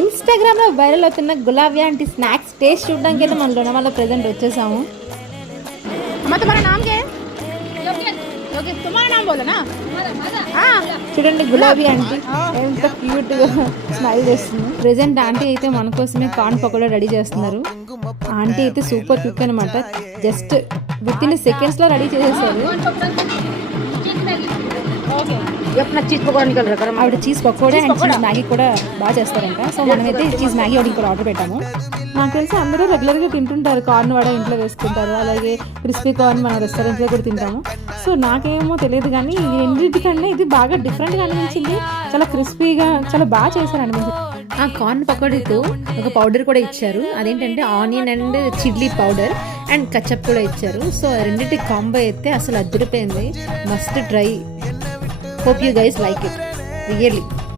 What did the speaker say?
Instagram లో viral అవుతున్న గులాబీ ఆంటీ స్నాక్స్ టేస్ట్ చూడడానికి అయితే మన లోనావాల ప్రెజెంట్ వచ్చేసాము. చూడండి గులాబీ ఆంటీ ఎంత క్యూట్ గా స్మైల్ చేస్తుంది. ప్రెజెంట్ ఆంటీ అయితే మన కోసమే కార్న్ పకోడా రెడీ చేస్తున్నారు. ఆంటీ అయితే సూపర్ క్విక్ అనమాట, జస్ట్ విత్ ఇన్ సెకండ్స్ లో రెడీ చేసేసారు. ఆవిడ cheese pakoda and cheese Maggi కూడా బాగా చేస్తారంట. సో మనమైతే చీజ్ మ్యాగీ ఒకటి కూడా ఆర్డర్ పెట్టాము. నాకు తెలిసి అందరూ రెగ్యులర్గా తింటుంటారు, కార్న్ వడ ఇంట్లో వేసుకుంటారు, అలాగే క్రిస్పీ కార్న్ మన రెస్టారెంట్లో కూడా తింటాము. సో నాకేమో తెలియదు కానీ రెండింటికన్నా ఇది బాగా డిఫరెంట్గా అనిపించింది. చాలా క్రిస్పీగా చాలా బాగా చేశారు అనిపించింది. ఆ కార్న్ పకోడీతో ఒక పౌడర్ కూడా ఇచ్చారు, అదేంటంటే onion and chilli powder and ketchup కూడా ఇచ్చారు. సో రెండింటి కాంబో అయితే అసలు అదిరిపోయింది. Must try. Hope you guys like it. Really.